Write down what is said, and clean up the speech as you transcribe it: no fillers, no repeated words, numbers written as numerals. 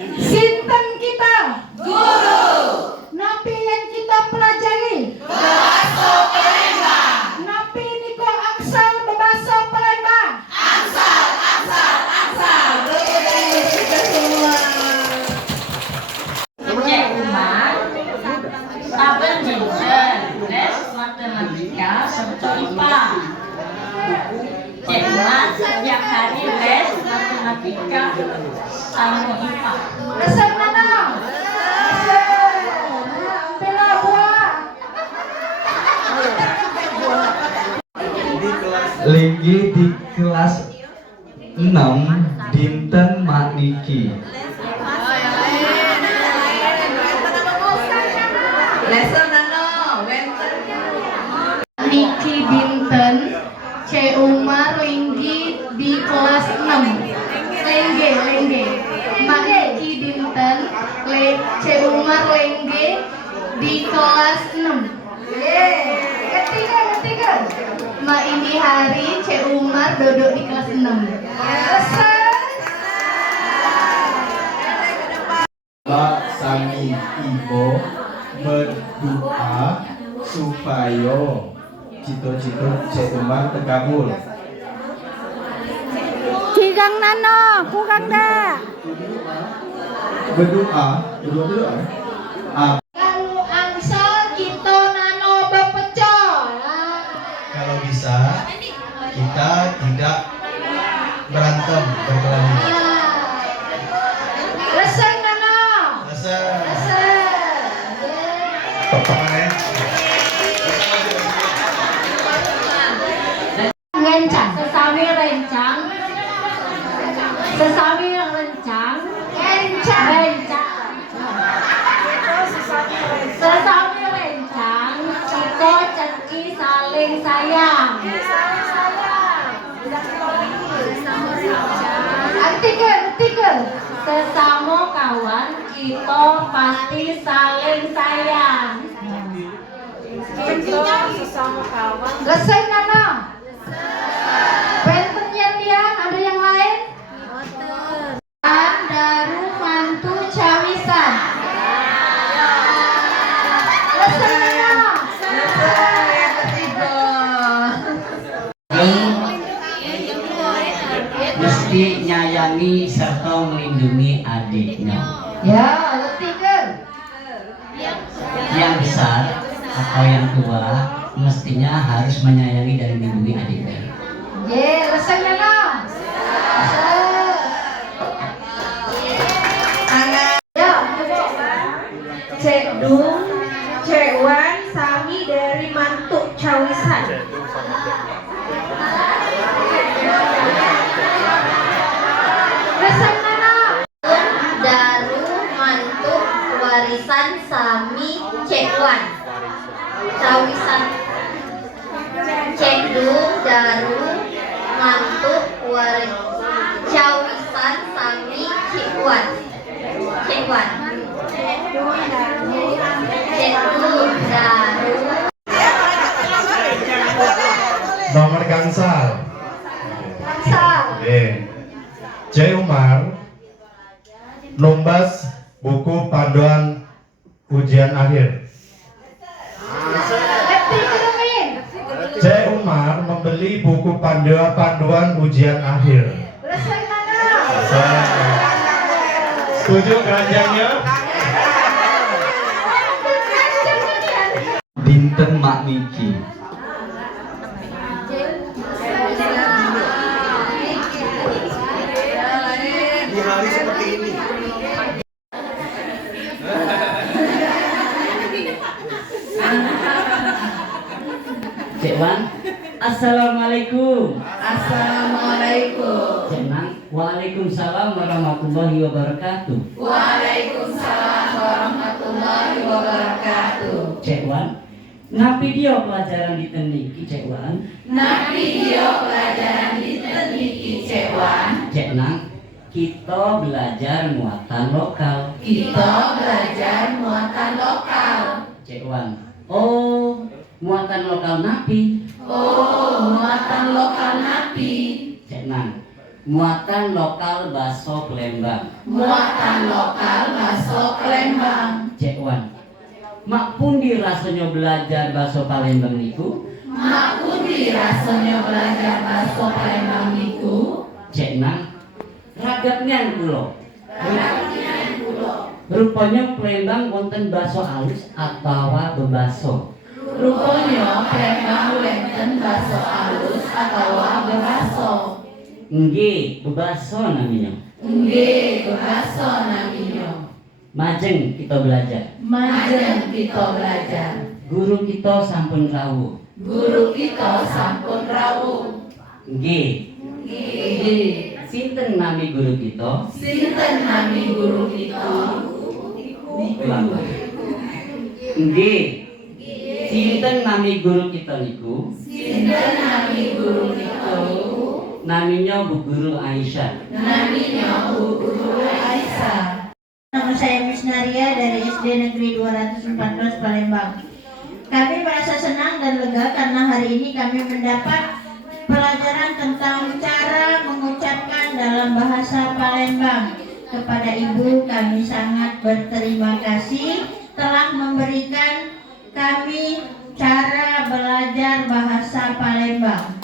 Sinten kita? Guru. Napi yang kita pelajari? Bebasa Palembang. Napi niko aksal bebasa Palembang? Aksal. Cek Umar, saben dinten les matematika serta IPA. Cek Umar setiap hari les matematika sama IPA. Lesen mana? Bela buah. Linggi di kelas 6 dinten maniki. Niki dinten C Umar Linggi di kelas 6. Lengge. Mak Niki dinten C Umar Lengge di kelas 6. Ketiga. Mak ini hari C Umar duduk di kelas 6. Pak Sami Ibo berdoa supaya cita-cita Cek Umar terkabul. Cikang nano, kurang dah. Berdoa. Kalau angsal kita nano berpecah. Kalau bisa kita tidak berantem berkelahi. Lesen nano. Lesen. Rencang. Sesami rencang. Sesami rencang, kita ceki saling sayang. Tiga. Sesama kawan kita pasti saling sayang. Lesen nano. Benten yang ada yang lain? Daru mantu cawisan. Lesen nano. Mesti nyayangi serta melindungi adiknya. Ya, ketiga. Yang besar atau yang tua mestinya harus menyayangi dan melindungi adiknya. Lesen nano. Ya, Cek Dung, Cek Wan, Sami dari mantuk cawisan. Lesen nano. Daru mantuk warisan Sami Cekwan. Cawisan. Cekdung Daru mantuk cawisan Sami Cekwan. Cekdung Daru. Nomor gangsal. Cek Umar numbas buku panduan ujian akhir. Cek Umar membeli buku panduan ujian akhir. Setuju keranjangnya? Dinten maniki. Di hari seperti ini. Cek Wan, assalamualaikum. Assalamualaikum. Cek Nang, waalaikumsalam warahmatullahi wabarakatuh. Waalaikumsalam warahmatullahi wabarakatuh. Cek Wan, ngapi dia pelajaran di tekniki Cek Wan? Nabi dia pelajaran di tekniki Cek Wan. Cek Nang, kita belajar muatan lokal. Kita belajar muatan lokal. Cek Wan, oh muatan lokal napi. Oh, muatan lokal nabi. Cek Nang, Muatan lokal bakso Palembang. Muatan lokal bakso Palembang. Cek wan. Mak pundi rasanya belajar bakso Palembang niku? Mak pundi rasanya belajar bakso Palembang niku? Cek nang. Ragapnya kulo. Rupanya Palembang wonten bakso alus atau bebaso. Rupanya Palembang wonten bakso alus atau bebaso. Nggih, bebaso namanya. Nggih, bebaso namanya. Majeng kita belajar. Majeng kita belajar. Guru kita sampun rawuh. Guru kita sampun rawuh. Nggih. Nggih. Sinten nami guru kita? Sinten nami guru kita? Nggih. Sinten nami guru kita niku? Sinten nami guru kita? Naminya Bu Guru Aisyah. Naminya Bu Guru Aisyah. Nama saya Miss Naria dari SD Negeri 214 Palembang. Kami merasa senang dan lega karena hari ini kami mendapat pelajaran tentang cara mengucapkan dalam bahasa Palembang. Kepada Ibu kami sangat berterima kasih telah memberikan kami cara belajar bahasa Palembang.